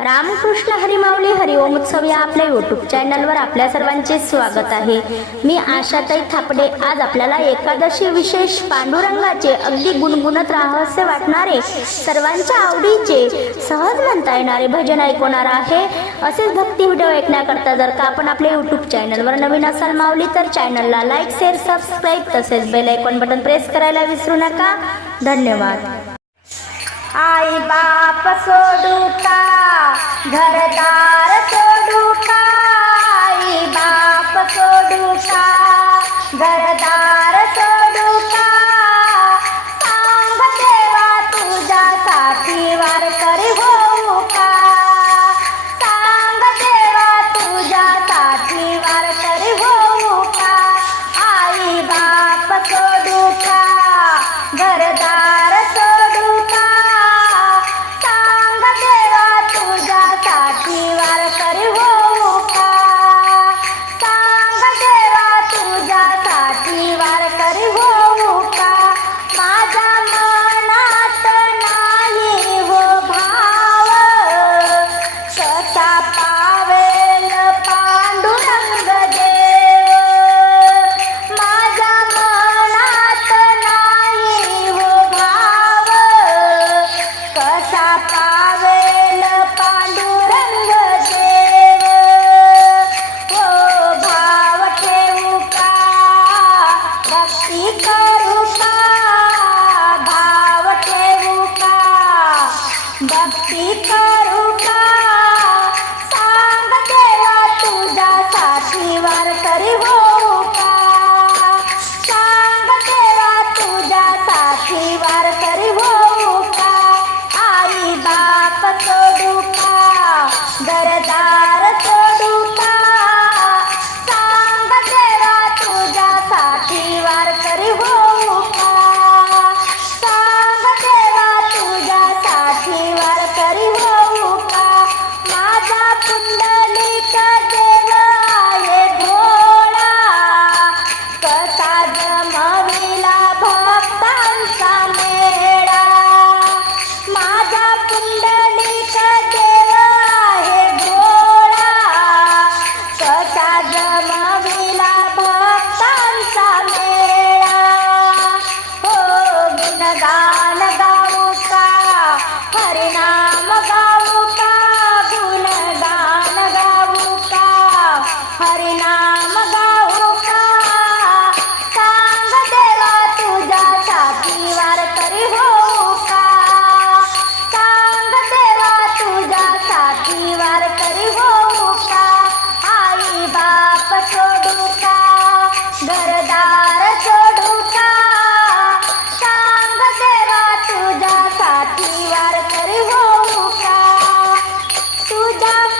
रामकृष्ण हरिमावली हरिओम उत्सव या आपल्या युट्यूब चॅनलवर आपल्या सर्वांचे स्वागत आहे. मी आशाताई थापडे. आज आपल्याला एकादशी विशेष पांडुरंगाचे अगदी गुणगुणत राहावसे वाटणारे सर्वांच्या आवडीचे सहज म्हणता येणारे भजन ऐकवणार आहे. असेच भक्ती व्हिडिओ ऐकण्याकरता जर का आपण आपल्या युट्यूब चॅनलवर नवीन असाल माऊली तर चॅनलला लाईक शेअर सबस्क्राईब तसेच बेल ऐकॉन बटन प्रेस करायला विसरू नका. धन्यवाद. आई बाप सोडूता घरदार सोडूता का Bye.